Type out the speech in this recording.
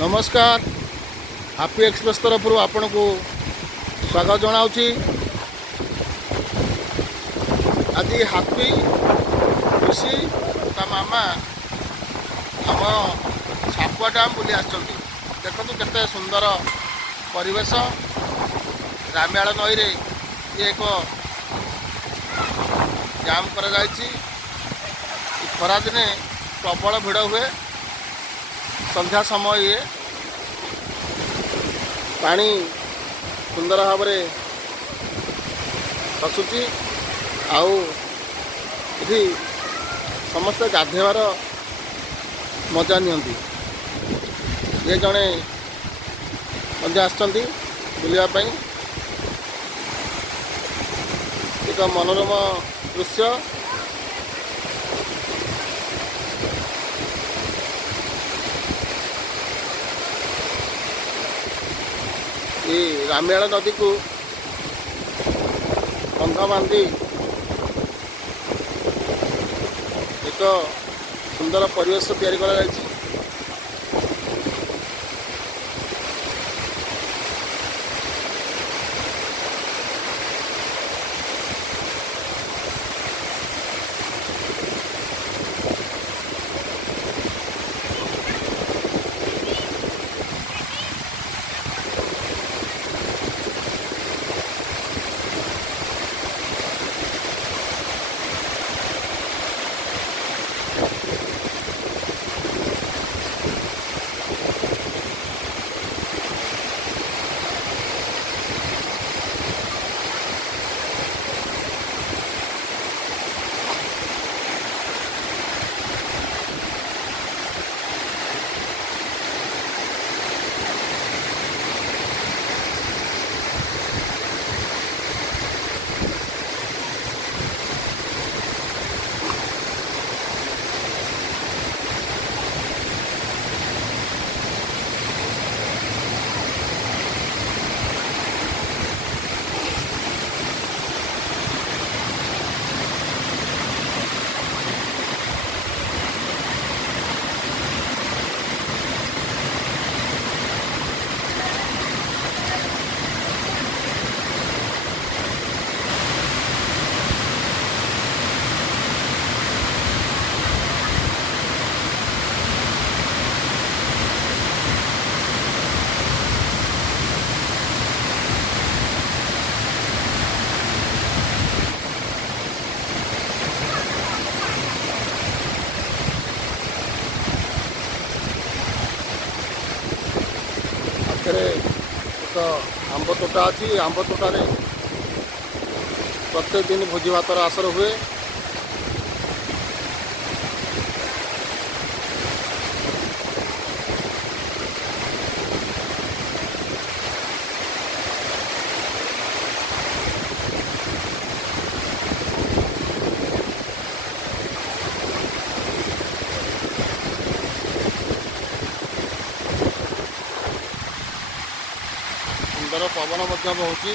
नमस्कार happy express तरफ आपण को स्वागत जनाऊँगी। आज हापी खुशी ता मामा आम सापुआ डाम बुली देखु केते सुंदर परिवेश। राम्याल नई रे ये एक जाम कर खरा दिने प्रबल भिड़ हुए। संध्या समय ये पानी सुंदर भाव में खसुची आउ इधि समस्ते गाधेवार मजा नियंती। ये जड़े आसछंती बुलिया एक मनोरम दृश्य। ये राम्याल नदी को बंध बांधी एक सुंदर परिवेश तैयारी करा जायछि। एक आंब तोटा अच्छी। आंब तोटार प्रत्येक दिन भोजी भातर आसर हुए। सुंदर पवन बहुची।